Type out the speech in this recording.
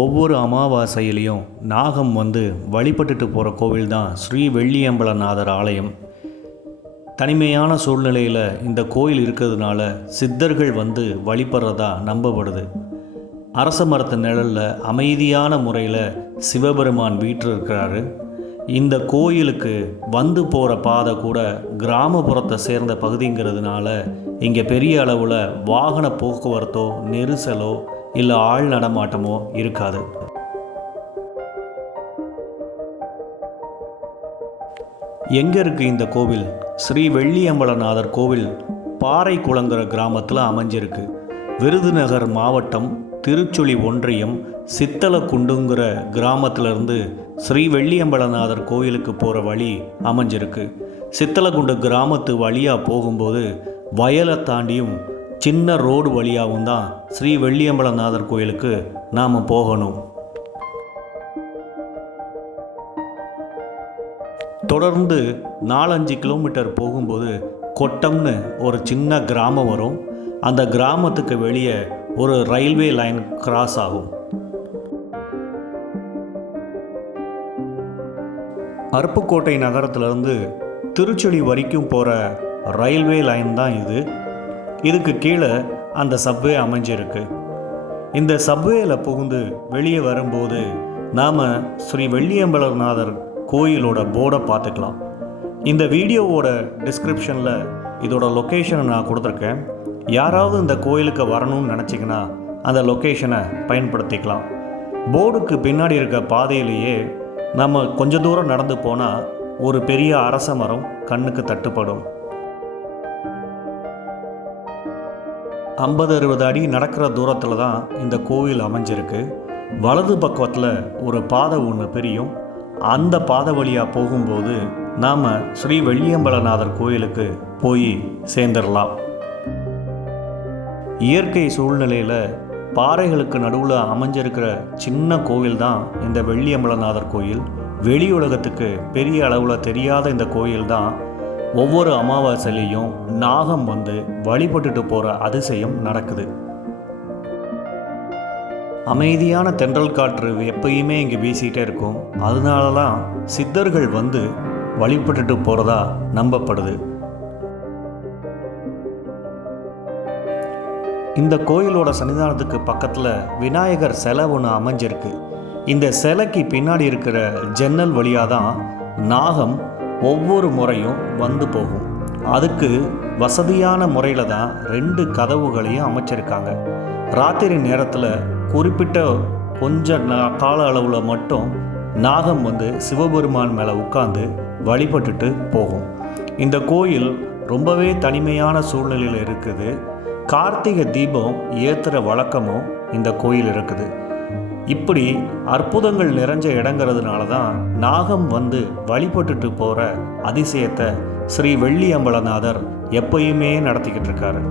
ஒவ்வொரு அமாவாசையிலையும் நாகம் வந்து வழிபட்டுட்டு போகிற கோவில் தான் ஸ்ரீ வெள்ளியம்பலநாதர் ஆலயம். தனிமையான சூழ்நிலையில் இந்த கோயில் இருக்கிறதுனால சித்தர்கள் வந்து வழிபடுறதா நம்பப்படுது. அரச மரத்து நிழலில் அமைதியான முறையில் சிவபெருமான் வீற்றிருக்கிறாரு. இந்த கோயிலுக்கு வந்து போகிற பாதை கூட கிராமப்புறத்தை சேர்ந்த பகுதிங்கிறதுனால இங்கே பெரிய அளவில் வாகன போக்குவரத்தோ நெரிசலோ இல்லை ஆள் நடமாட்டமோ இருக்காது. எங்கே இருக்குது இந்த கோவில்? ஸ்ரீ வெள்ளியம்பலநாதர் கோவில் பாறைக்குளங்கிற கிராமத்தில் அமைஞ்சிருக்கு. விருதுநகர் மாவட்டம் திருச்சுழி ஒன்றியம் சித்தலக்குண்டுங்கிற கிராமத்திலிருந்து ஸ்ரீ வெள்ளியம்பலநாதர் கோயிலுக்கு போகிற வழி அமைஞ்சிருக்கு. சித்தலக்குண்டு கிராமத்து வழியாக போகும்போது வயலை தாண்டியும் சின்ன ரோடு வழியாகவும் தான் ஸ்ரீ வெள்ளியம்பலநாதர் கோயிலுக்கு நாம் போகணும். தொடர்ந்து 4-5 கிலோமீட்டர் போகும்போது கொட்டம்னு ஒரு சின்ன கிராமம் வரும். அந்த கிராமத்துக்கு வெளியே ஒரு ரயில்வே லைன் கிராஸ் ஆகும். அருப்புக்கோட்டை நகரத்திலிருந்து திருச்சுழி வரைக்கும் போகிற ரயில்வே லைன் தான் இது. இதுக்கு கீழே அந்த சப்வே அமைஞ்சிருக்கு. இந்த சப்வேயில் புகுந்து வெளியே வரும்போது நாம் ஸ்ரீ வெள்ளியம்பலநாதர் கோயிலோட போர்டை பார்த்துக்கலாம். இந்த வீடியோவோட டிஸ்கிரிப்ஷனில் இதோட லொக்கேஷனை நான் கொடுத்துருக்கேன். யாராவது இந்த கோயிலுக்கு வரணும்னு நினச்சிங்கன்னா அந்த லொக்கேஷனை பயன்படுத்திக்கலாம். போர்டுக்கு பின்னாடி இருக்க பாதையிலேயே நம்ம கொஞ்சம் தூரம் நடந்து போனால் ஒரு பெரிய அரச மரம் கண்ணுக்கு தட்டுப்படும். 50-60 அடி நடக்கிற தூரத்தில் தான் இந்த கோவில் அமைஞ்சிருக்கு. வலது பக்கத்தில் ஒரு பாதை ஒன்று பிரியும். அந்த பாதை வழியாக போகும்போது நாம் ஸ்ரீ வெள்ளியம்பலநாதர் கோயிலுக்கு போய் சேர்ந்துடலாம். இயற்கை சூழ்நிலையில் பாறைகளுக்கு நடுவில் அமைஞ்சிருக்கிற சின்ன கோவில் தான் இந்த வெள்ளியம்பலநாதர் கோயில். வெளியுலகத்துக்கு பெரிய அளவில் தெரியாத இந்த கோயில் தான் ஒவ்வொரு அமாவாசையிலையும் நாகம் வந்து வழிபட்டுட்டு போகிற அதிசயம் நடக்குது. அமைதியான தென்றல் காற்று எப்பயுமே இங்கே வீசிகிட்டே இருக்கும். அதனால தான் சித்தர்கள் வந்து வழிபட்டுட்டு போகிறதா நம்பப்படுது. இந்த கோயிலோட சன்னிதானத்துக்கு பக்கத்தில் விநாயகர் சிலை ஒன்று அமைஞ்சிருக்கு. இந்த சிலைக்கு பின்னாடி இருக்கிற ஜன்னல் வழியாக தான் நாகம் ஒவ்வொரு முறையும் வந்து போகும். அதுக்கு வசதியான முறையில் தான் 2 கதவுகளையும் அமைச்சிருக்காங்க. ராத்திரி நேரத்தில் குறிப்பிட்ட கொஞ்சம் கால அளவில் மட்டும் நாகம் வந்து சிவபெருமான் மேலே உட்கார்ந்து வழிபட்டுட்டு போகும். இந்த கோயில் ரொம்பவே தனிமையான சூழ்நிலையில் இருக்குது. கார்த்திகை தீபம் ஏற்றுற வழக்கமும் இந்த கோயில் இருக்குது. இப்படி அற்புதங்கள் நிறைஞ்ச இடங்கிறதுனால தான் நாகம் வந்து வழிபட்டுட்டு போகிற அதிசயத்தை ஸ்ரீ வெள்ளியம்பலநாதர் எப்பயுமே நடத்திக்கிட்டு இருக்காரு.